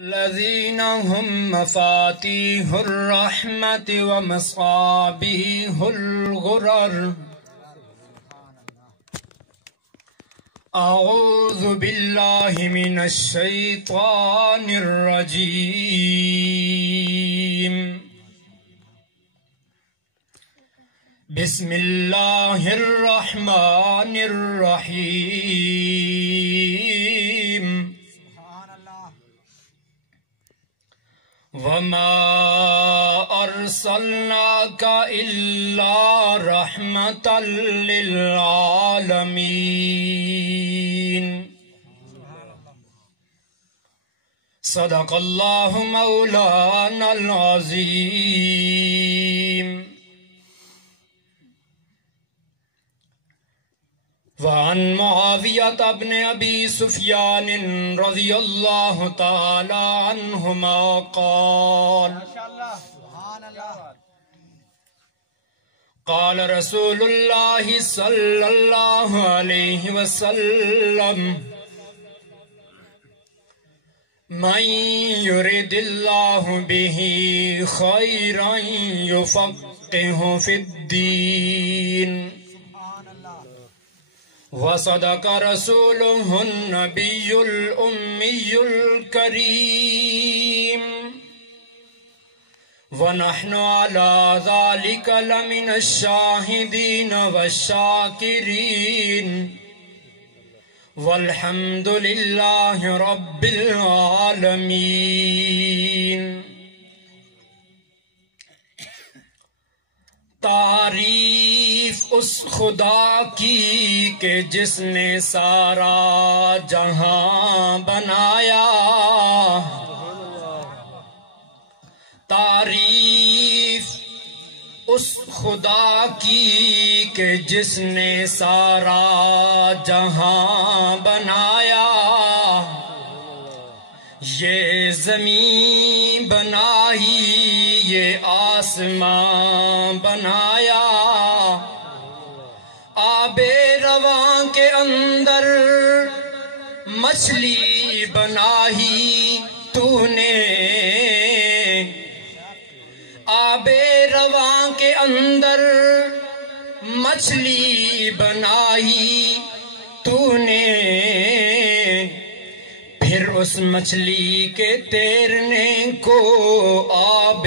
الذين هم مفاتيح الرحمة ومصابيح الغرر. أعوذ بالله من الشيطان الرجيم. بسم الله الرحمن الرحيم. وما أرسلناك إلا رحمة للعالمين. صدق الله مولانا العظيم. وعن معاوية بن أبي سفيان رضي الله تعالى عنهما قال: قال رسول الله صلى الله عليه وسلم: من يرد الله به خيرا يفقهه في الدين. وصدق رسوله النبي الأمي الكريم. ونحن على ذلك لمن الشاهدين والشاكرين. والحمد لله رب العالمين. تعریف اس خدا کی کہ جس نے سارا جہاں بنایا. تعریف اس خدا کی کہ جس نے سارا جہاں بنایا. یہ زمین بنائی، یہ آسمان بنایا. آب رواں کے اندر مچھلی بنائی تو نے. آب رواں کے اندر مچھلی بنائی تو نے. پھر اس مچھلی کے تیرنے کو آب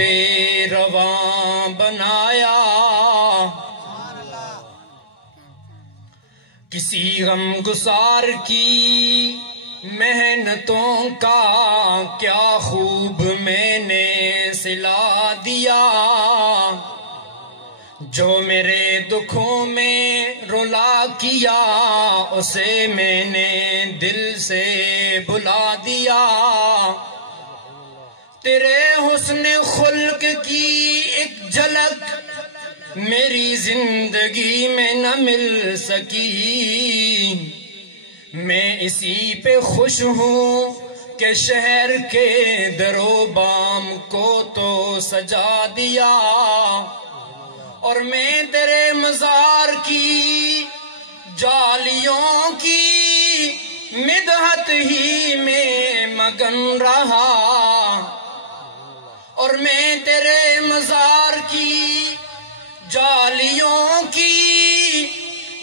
رواں بنایا. کسی غم گسار کی محنتوں کا کیا خوب میں نے سلا دیا. جو میرے دکھوں میں رلا کیا اسے میں نے دل سے بلا دیا. تیرے حسن خلق کی ایک جھلک میری زندگی میں نہ مل سکی. میں اسی پہ خوش ہوں کہ شہر کے در و بام کو تو سجا دیا. اور میں تیرے مزار کی جالیوں کی مدحت ہی میں مگن رہا. اور میں تیرے مزار کی جالیوں کی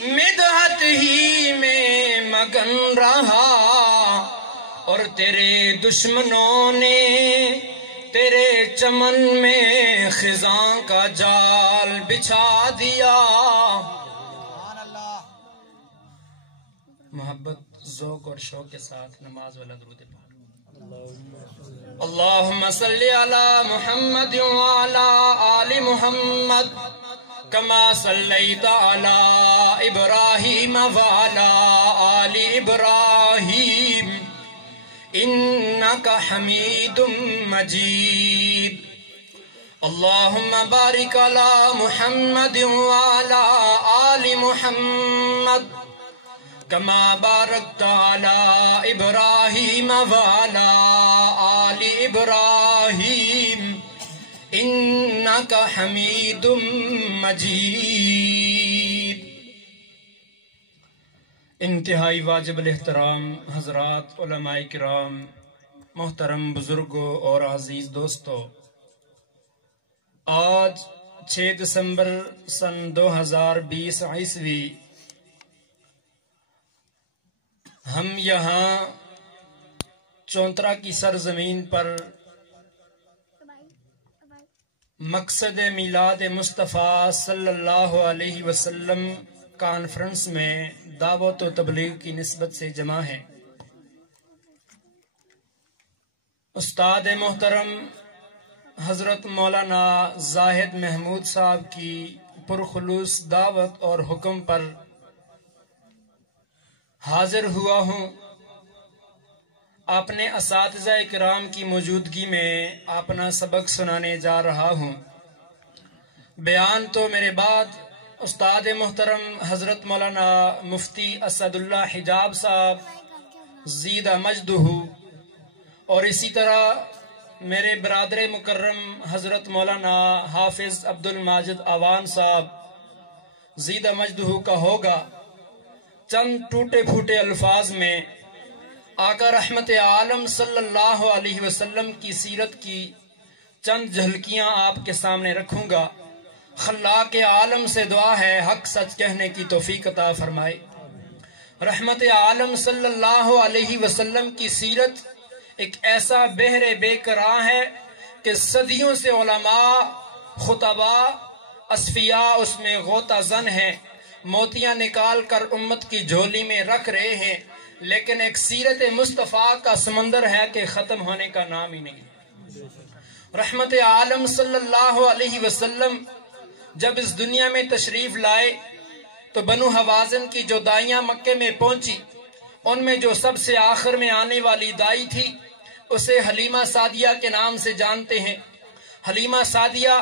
مدحت ہی میں مگن رہا. اور تیرے دشمنوں نے تیرے چمن میں خزاں کا جال بچھا دیا. محبت، ذوق اور شوق کے ساتھ نماز والا درود پاک. اللہم صلی علی محمد وعلی آل محمد کما صلیت علی ابراہیم وعلی آل ابراہیم انکا حمید مجید. اللہم بارک علی محمد وعلی آل محمد کما بارکت علی ابراہیم وعلی آل ابراہیم انکا حمید مجید. انتہائی واجب الاحترام حضرات علماء کرام، محترم بزرگوں اور عزیز دوستو، آج 6 دسمبر سن 2020 عیسوی ہم یہاں چونترا کی سرزمین پر مقصد میلاد مصطفیٰ صلی اللہ علیہ وسلم کانفرنس میں دعوت و تبلیغ کی نسبت سے جمع ہیں۔ استاد محترم حضرت مولانا زاہد محمود صاحب کی پرخلوص دعوت اور حکم پر حاضر ہوا ہوں۔ اپنے اساتذہ کرام کی موجودگی میں اپنا سبق سنانے جا رہا ہوں۔ بیان تو میرے بعد استاد محترم حضرت مولانا مفتی اسد اللہ حجاب صاحب زیدہ مجدہ، اور اسی طرح میرے برادر مکرم حضرت مولانا حافظ عبد الماجد آوان صاحب زیدہ مجدہ کا ہوگا۔ چند ٹوٹے پھوٹے الفاظ میں آقا رحمت عالم صلی اللہ علیہ وسلم کی سیرت کی چند جھلکیاں آپ کے سامنے رکھوں گا۔ خلاق عالم سے دعا ہے حق سچ کہنے کی توفیق عطا فرمائے۔ رحمت عالم صلی اللہ علیہ وسلم کی سیرت ایک ایسا بحر بے کراں ہے کہ صدیوں سے علماء، خطباء، اصفیاء اس میں غوطہ زن ہیں، موتیاں نکال کر امت کی جھولی میں رکھ رہے ہیں، لیکن ایک سیرت مصطفیٰ کا سمندر ہے کہ ختم ہونے کا نام ہی نہیں۔ رحمت عالم صلی اللہ علیہ وسلم جب اس دنیا میں تشریف لائے تو بنو حوازن کی جو دائیاں مکے میں پہنچی، ان میں جو سب سے آخر میں آنے والی دائی تھی اسے حلیمہ سعدیہ کے نام سے جانتے ہیں۔ حلیمہ سعدیہ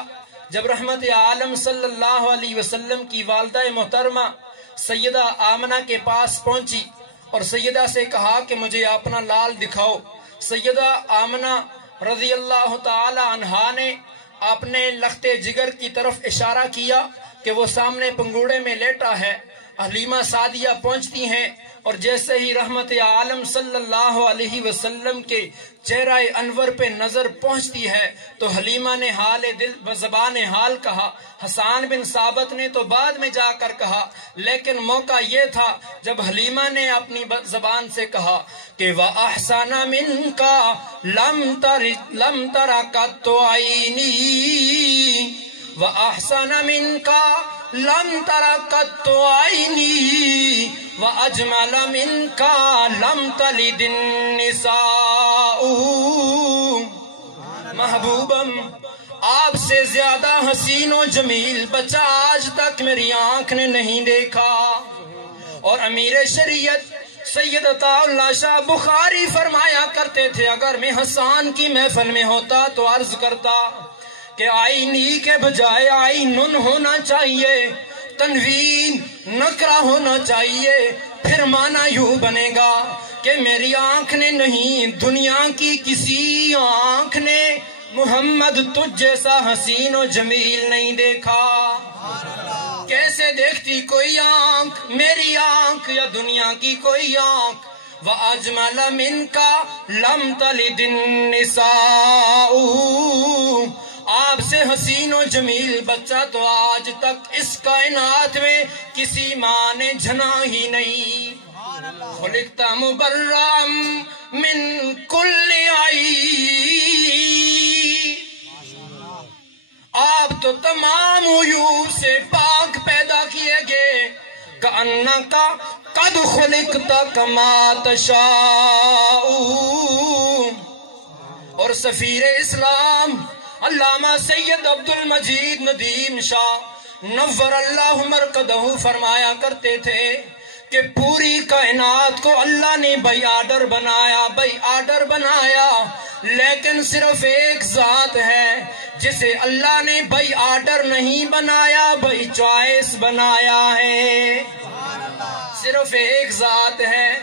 جب رحمت عالم صلی اللہ علیہ وسلم کی والدہ محترمہ سیدہ آمنہ کے پاس پہنچی اور سیدہ سے کہا کہ مجھے اپنا لال دکھاؤ۔ سیدہ آمنہ رضی اللہ تعالی عنہا نے اپنے لخت جگر کی طرف اشارہ کیا کہ وہ سامنے پنگوڑے میں لیٹا ہے۔ حلیمہ سعدیہ پہنچتی ہیں اور جیسے ہی رحمت عالم صلی اللہ علیہ وسلم کے چہرہ انور پہ نظر پہنچتی ہے تو حلیمہ نے حال دل بزبان حال کہا۔ حسان بن ثابت نے تو بعد میں جا کر کہا، لیکن موقع یہ تھا جب حلیمہ نے اپنی زبان سے کہا کہ وَأَحْسَنَ مِنْكَ لَمْ تَرَ قَطُّ عَيْنِي وَأَحْسَنَ مِنْكَ لم تر قط عینی واجمل منک لم تلد النساء۔ محبوبم، آپ سے زیادہ حسین و جمیل بچہ آج تک میری آنکھ نے نہیں دیکھا۔ اور امیر شریعت سید عطا اللہ شاہ بخاری فرمایا کرتے تھے، اگر میں حسان کی محفل میں ہوتا تو عرض کرتا کہ آئینی کے بجائے آئینن ہونا چاہیے، تنوین نکرہ ہونا چاہیے، پھر معنی یوں بنے گا کہ میری آنکھ نے نہیں، دنیا کی کسی آنکھ نے محمد تجھ جیسا حسین و جمیل نہیں دیکھا۔ کیسے دیکھتی کوئی آنکھ، میری آنکھ یا دنیا کی کوئی آنکھ؟ وَأَجْمَلَ مِنْكَ لَمْ تَلِدِ النِّسَاءُ۔ آپ سے حسین و جمیل بچہ تو آج تک اس کائنات میں کسی ماں نے جنا ہی نہیں۔ خلقت مبرم من کل عیب، آپ تو تمام عیوب سے پاک پیدا کیے گئے۔ کأنک قد خلقت کما تشاء۔ اور سفیر اسلام علامہ سید عبد المجید ندیم شاہ نور اللہ مرقدہ فرمایا کرتے تھے کہ پوری کائنات کو اللہ نے بائی آرڈر بنایا، لیکن صرف ایک ذات ہے جسے اللہ نے بائی آرڈر نہیں بنایا، بائی چوائس بنایا ہے۔ صرف ایک ذات ہے،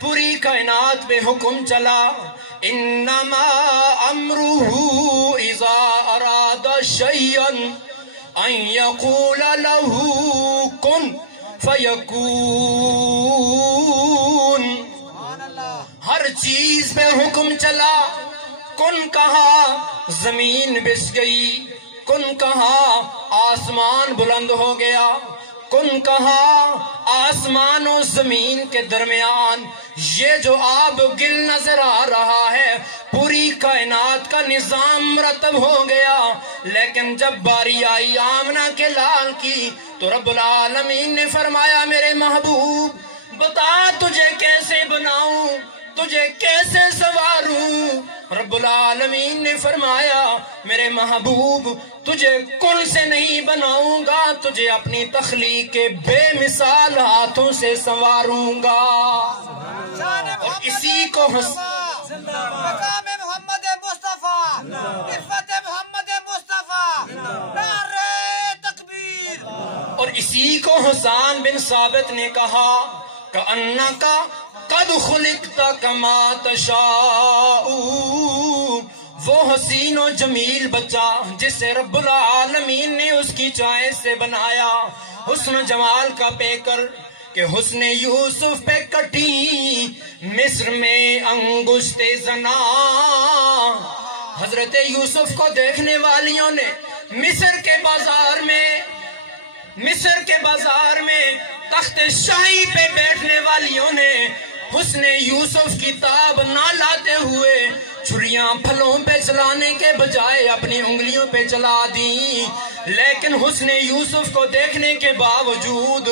پوری کائنات پہ حکم چلا، انما امرہ اذا اراد شیئا ان یقول له کن فیکون۔ ہر چیز پہ حکم چلا، کن کہا زمین بچ گئی، کن کہا آسمان بلند ہو گیا، کن کہا آسمان و زمین کے درمیان یہ جو آب گل نظر آ رہا ہے پوری کائنات کا نظام مرتب ہو گیا۔ لیکن جب باری آئی آمنہ کے لال کی تو رب العالمین نے فرمایا میرے محبوب بتا تجھے کیسے بناؤں، تجھے کیسے سنواروں؟ رب العالمین نے فرمایا میرے محبوب تجھے کن سے نہیں بناؤں گا، تجھے اپنی تخلیق کے بے مثال ہاتھوں سے سنواروں گا۔ اور اسی کو مقام محمد مصطفیٰ، عفت محمد مصطفیٰ، نعرہ تکبیر۔ اور اسی کو حسان بن ثابت نے کہا کأنکا قد خلقت کما تشاء، وہ حسین و جمیل بچہ جسے رب العالمین نے اس کی چوائس سے بنایا، حسن و جمال کا پیکر کہ حسن یوسف پہ کٹی مصر میں انگشت زنا۔ حضرت یوسف کو دیکھنے والیوں نے مصر کے بازار میں تخت شاہی پہ بیٹھنے والیوں نے حسن یوسف کی تاب نہ لاتے ہوئے چھریاں پھلوں پہ چلانے کے بجائے اپنی انگلیوں پہ چلا دی۔ لیکن حسن یوسف کو دیکھنے کے باوجود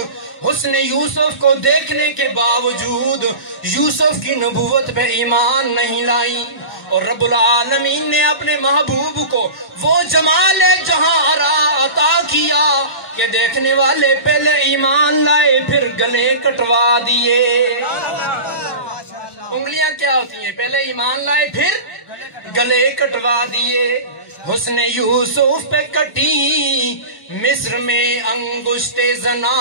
یوسف کی نبوت پہ ایمان نہیں لائی، اور رب العالمین نے اپنے محبوب کو وہ جمال جہاں عطا کیا کہ دیکھنے والے پہلے ایمان لائے پھر گلے کٹوا دیے۔ انگلیاں کیا ہوتی ہیں؟ پہلے ایمان لائے پھر گلے کٹوا دیے۔ حسن یوسف پہ کٹی مصر میں انگشت زنا،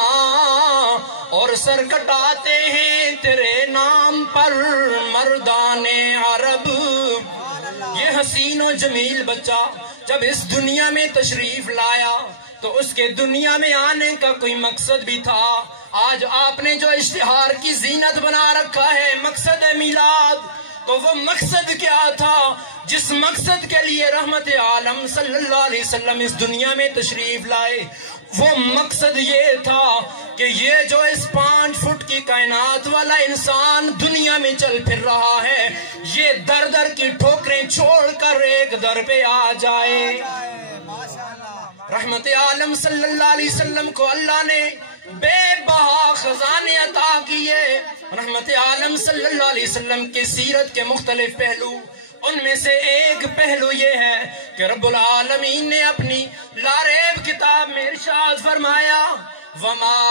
اور سر کٹاتے ہیں تیرے نام پر مردان عرب۔ یہ حسین و جمیل بچہ جب اس دنیا میں تشریف لایا تو اس کے دنیا میں آنے کا کوئی مقصد بھی تھا۔ آج آپ نے جو اشتہار کی زینت بنا رکھا ہے مقصد میلاد، تو وہ مقصد کیا تھا؟ جس مقصد کے لیے رحمت عالم صلی اللہ علیہ وسلم اس دنیا میں تشریف لائے وہ مقصد یہ تھا کہ یہ جو اس 5 فٹ کی کائنات والا انسان دنیا میں چل پھر رہا ہے یہ در در کی ٹھوکریں چھوڑ کر ایک در پہ آ جائے۔ رحمت عالم صلی اللہ علیہ وسلم کو اللہ نے بے بہا خزانے عطا کیے۔ رحمت عالم صلی اللہ علیہ وسلم کی سیرت کے مختلف پہلو، ان میں سے ایک پہلو یہ ہے کہ رب العالمین نے اپنی لاریب کتاب میں ارشاد فرمایا وَمَا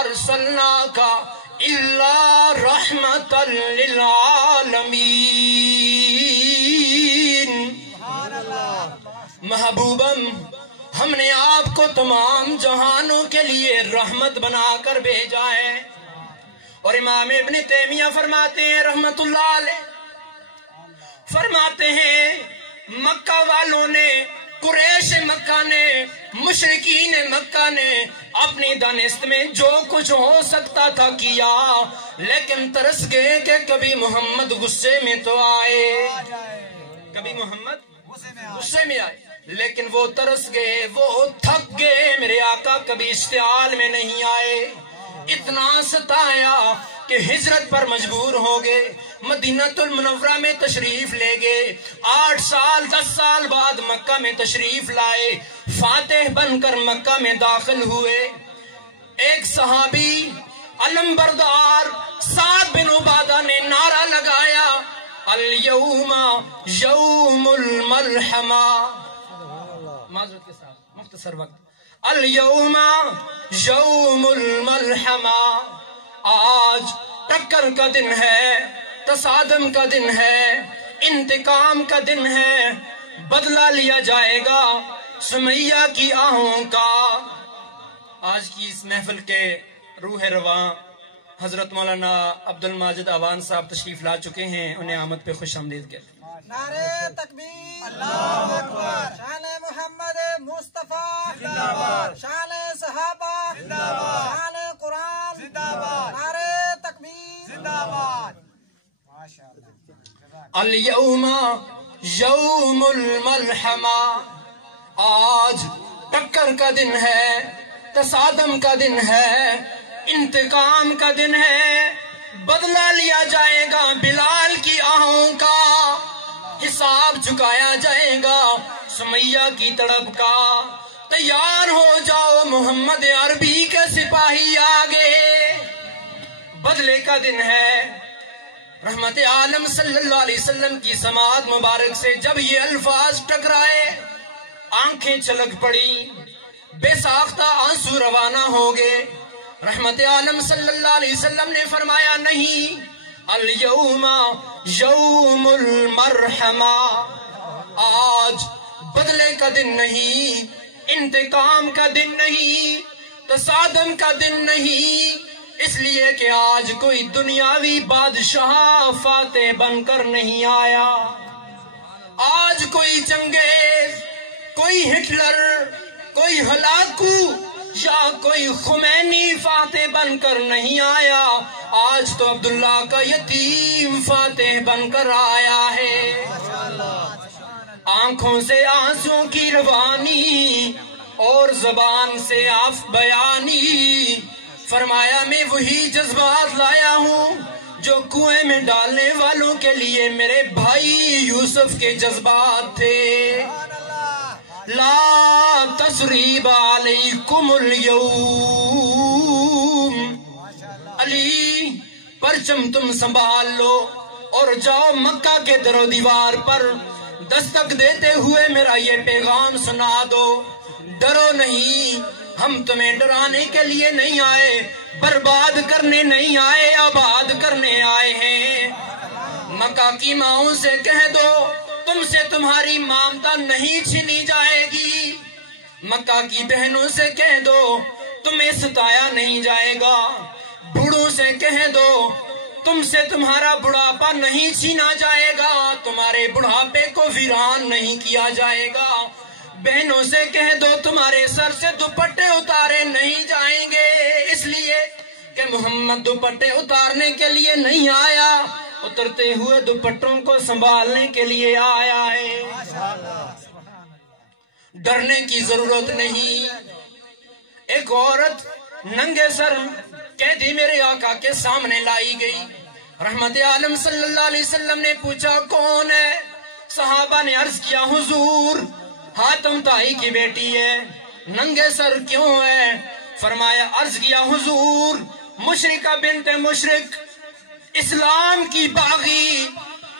أَرْسَلْنَاكَ إِلَّا رَحْمَةً لِلْعَالَمِينَ۔ محبوبم ہم نے آپ کو تمام جہانوں کے لیے رحمت بنا کر بھیجا ہے۔ اور امام ابن تیمیہ فرماتے ہیں رحمت اللہ علیہ، فرماتے ہیں مکہ والوں نے، قریش مکہ نے، مشرکین مکہ نے اپنی دانست میں جو کچھ ہو سکتا تھا کیا، لیکن ترس گئے کہ کبھی محمد غصے میں تو آئے، کبھی محمد غصے میں آئے، لیکن وہ ترس گئے، وہ تھک گئے، میرے آقا کبھی اشتعال میں نہیں آئے۔ اتنا ستایا کہ ہجرت پر مجبور ہو گئے، مدینہ المنورہ میں تشریف لے گئے، 8 سال 10 سال بعد مکہ میں تشریف لائے، فاتح بن کر مکہ میں داخل ہوئے۔ ایک صحابی علم بردار سعد بن عبادہ نے نعرہ لگایا الیوم یوم الملحمہ، معذرت کے ساتھ مختصر وقت، الیوم یوم الملحمہ، آج ٹکر کا دن ہے، تصادم کا دن ہے، انتقام کا دن ہے، بدلہ لیا جائے گا سمیہ کی آہوں کا۔ آج کی اس محفل کے روح رواں حضرت مولانا عبد الماجد اعوان صاحب تشریف لا چکے ہیں، انہیں آمد پہ خوش آمدید کہتے ہیں۔ نعرہ تکبیر، اللہ اکبر، شان محمد مصطفیٰ زندہ باد، شان صحابہ زندہ باد، شان قرآن زندہ باد، نعرہ تکبیر زندہ باد۔ الیوم یوم الملحمہ، آج ٹکر کا دن ہے، تصادم کا دن ہے، انتقام کا دن ہے، بدلہ لیا جائے گا بلال کی آہوں کا، حساب چکایا جائے گا سمیہ کی تڑپ کا۔ تیار ہو جاؤ محمد عربی کے سپاہی آگے، بدلے کا دن ہے۔ رحمت عالم صلی اللہ علیہ وسلم کی سماعت مبارک سے جب یہ الفاظ ٹکرائے، آنکھیں چھلک پڑی، بے ساختہ آنسو روانہ ہو گئے۔ رحمت عالم صلی اللہ علیہ وسلم نے فرمایا نہیں، الیوم یوم المرحمہ، آج بدلے کا دن نہیں، انتقام کا دن نہیں، تصادم کا دن نہیں، اس لیے کہ آج کوئی دنیاوی بادشاہ فاتح بن کر نہیں آیا، آج کوئی چنگیز، کوئی ہٹلر، کوئی ہلاکو یا کوئی خمینی فاتح بن کر نہیں آیا، آج تو عبداللہ کا یتیم فاتح بن کر آیا ہے۔ آنکھوں سے آنسوں کی روانی اور زبان سے آف بیانی، فرمایا میں وہی جذبات لایا ہوں جو کنویں میں ڈالنے والوں کے لیے میرے بھائی یوسف کے جذبات تھے۔ لا تثریب علیکم اليوم، علی پرچم تم سنبھال لو اور جاؤ مکہ کے در و دیوار پر دستک دیتے ہوئے میرا یہ پیغام سنا دو، ڈرو نہیں، ہم تمہیں ڈرانے کے لیے نہیں آئے، برباد کرنے نہیں آئے، آباد کرنے آئے ہیں۔ مکہ کی ماؤں سے کہہ دو تم سے تمہاری مامتا نہیں چھینی جائے گی، مکہ کی بہنوں سے کہہ دو تمہیں ستایا نہیں جائے گا، بوڑھوں سے کہہ دو تم سے تمہارا بڑھاپا نہیں چھینا جائے گا، تمہارے بڑھاپے کو ویران نہیں کیا جائے گا، بہنوں سے کہہ دو تمہارے سر سے دوپٹے اتارے نہیں جائیں گے، اس لیے کہ محمد دوپٹے اتارنے کے لیے نہیں آیا، اترتے ہوئے دوپٹوں کو سنبھالنے کے لیے آیا ہے۔ ڈرنے کی ضرورت نہیں۔ ایک عورت ننگے سر قیدی میرے آقا کے سامنے لائی گئی، رحمت عالم صلی اللہ علیہ وسلم نے پوچھا کون ہے؟ صحابہ نے عرض کیا حضور حاتم طائی کی بیٹی ہے۔ ننگے سر کیوں ہے؟ فرمایا عرض کیا حضور مشرکہ بنت مشرک، اسلام کی باغی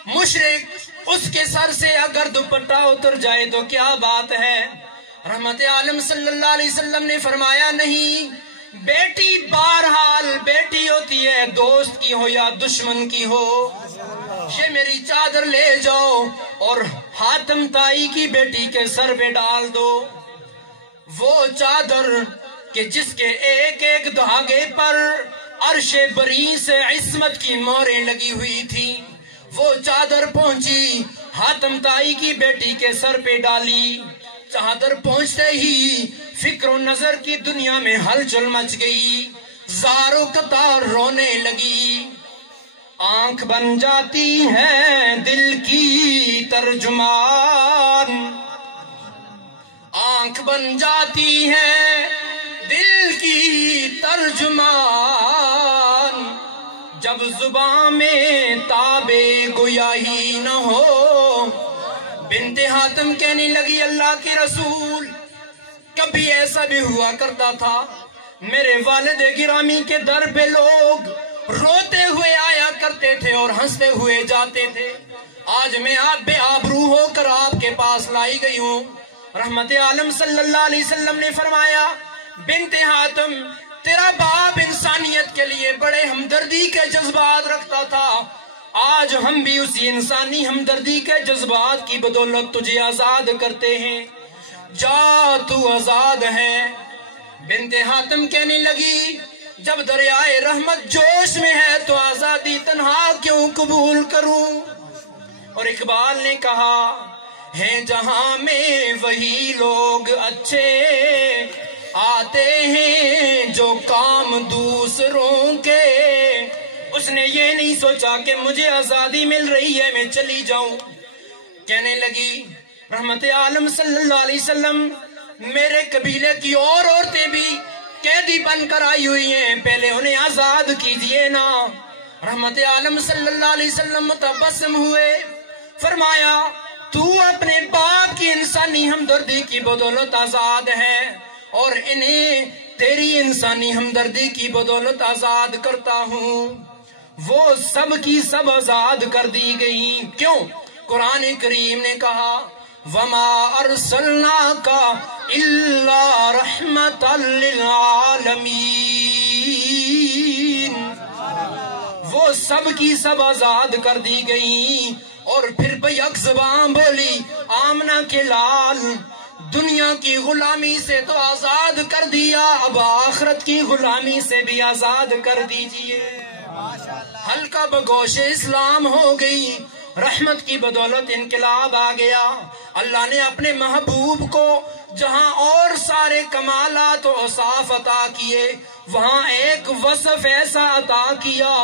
مشرک، اس کے سر سے اگر دوپٹہ اتر جائے تو کیا بات ہے؟ رحمت عالم صلی اللہ علیہ وسلم نے فرمایا نہیں، بیٹی بہرحال بیٹی ہوتی ہے، دوست کی ہو یا دشمن کی ہو، یہ میری چادر لے جاؤ اور حاتم طائی کی بیٹی کے سر پہ ڈال دو۔ وہ چادر کہ جس کے ایک ایک دھاگے پر عرش بری سے عصمت کی مہریں لگی ہوئی تھی، وہ چادر پہنچی حاتم طائی کی بیٹی کے سر پہ ڈالی، چادر پہنچتے ہی فکر و نظر کی دنیا میں ہلچل مچ گئی، زار و قطار رونے لگی، آنکھ بن جاتی ہے دل کی ترجمان، آنکھ بن جاتی ہے دل کی ترجمان، جب زبان میں تابِ گویاہی نہ ہو۔ بنت حاتم کہنے لگی اللہ کے رسول، کبھی ایسا بھی ہوا کرتا تھا میرے والد گرامی کے در پہ لوگ روتے ہوئے آیا کرتے تھے اور ہنستے ہوئے جاتے تھے، آج میں آپ بے آبرو ہو کر آپ کے پاس لائی گئی ہوں۔ رحمت عالم صلی اللہ علیہ وسلم نے فرمایا بنت حاتم تیرا باپ انسانیت کے لیے بڑے ہمدردی کے جذبات رکھتا تھا، آج ہم بھی اسی انسانی ہمدردی کے جذبات کی بدولت تجھے آزاد کرتے ہیں، جا تو آزاد ہے۔ بنت حاتم کہنے لگی جب دریائے رحمت جوش میں ہے تو آزادی تنہا کیوں قبول کروں؟ اور اقبال نے کہا ہیں جہاں میں وہی لوگ اچھے آتے ہیں جو کام دوسروں کے، اس نے یہ نہیں سوچا کہ مجھے آزادی مل رہی ہے میں چلی جاؤں، کہنے لگی رحمت عالم صلی اللہ علیہ وسلم میرے قبیلے کی اور عورتیں بھی قیدی بن کر آئی ہوئی ہیں، پہلے انہیں آزاد کیجئے نا۔ رحمت عالم صلی اللہ علیہ وسلم متبسم ہوئے، فرمایا تو اپنے باپ کی انسانی ہمدردی کی بدولت آزاد ہے اور انہیں تیری انسانی ہمدردی کی بدولت آزاد کرتا ہوں۔ وہ سب کی سب آزاد کر دی گئیں، کیوں؟ قرآن کریم نے کہا وَمَا أَرْسَلْنَاكَ إِلَّا رَحْمَةً لِلْعَالَمِينَ۔ وہ سب کی سب آزاد کر دی گئیں، اور پھر بیک زبان بولی آمنہ کے لال دنیا کی غلامی سے تو آزاد کر دیا، اب آخرت کی غلامی سے بھی آزاد کر دیجئے۔ ہلکا بگوش اسلام ہو گئی، رحمت کی بدولت انقلاب آ گیا۔ اللہ نے اپنے محبوب کو جہاں اور سارے کمالات و اوصاف عطا کیے، وہاں ایک وصف ایسا عطا کیا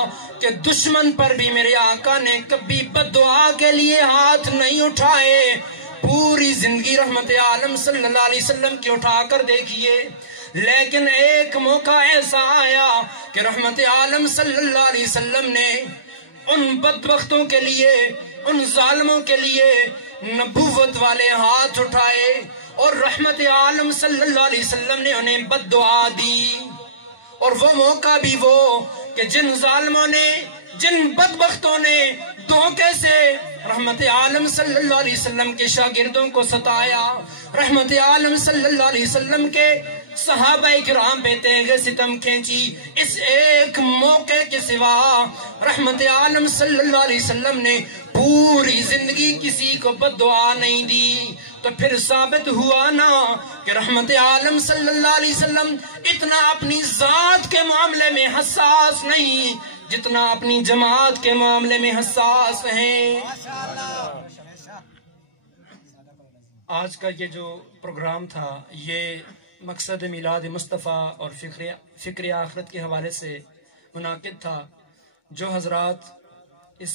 کہ دشمن پر بھی میرے آقا نے کبھی بد دعا کے لیے ہاتھ نہیں اٹھائے۔ پوری زندگی رحمت عالم صلی اللہ علیہ وسلم کی اٹھا کر دیکھیے، لیکن ایک موقع ایسا آیا کہ رحمت عالم صلی اللہ علیہ وسلم نے ان بدبختوں کے لیے، ان ظالموں کے لیے نبوت والے ہاتھ اٹھائے، اور رحمت عالم صلی اللہ علیہ وسلم نے انہیں بد دعا دی۔ اور وہ موقع بھی وہ کہ جن ظالموں نے، جن بدبختوں نے دھوکے سے رحمت عالم صلی اللہ علیہ وسلم کے شاگردوں کو ستایا، رحمت عالم صلی اللہ علیہ وسلم کے صحابہ کرام پہ تیغ ستم کھینچی، اس ایک موقع کے سوا رحمت عالم صلی اللہ علیہ وسلم نے پوری زندگی کسی کو بد دعا نہیں دی۔ تو پھر ثابت ہوا نا کہ رحمت عالم صلی اللہ علیہ وسلم اتنا اپنی ذات کے معاملے میں حساس نہیں جتنا اپنی جماعت کے معاملے میں حساس ہیں۔ آج کا یہ جو پروگرام تھا یہ مقصد میلاد مصطفیٰ اور فکر آخرت کے حوالے سے منعقد تھا۔ جو حضرات اس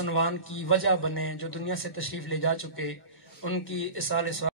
عنوان کی وجہ بنے، جو دنیا سے تشریف لے جا چکے، ان کی اصال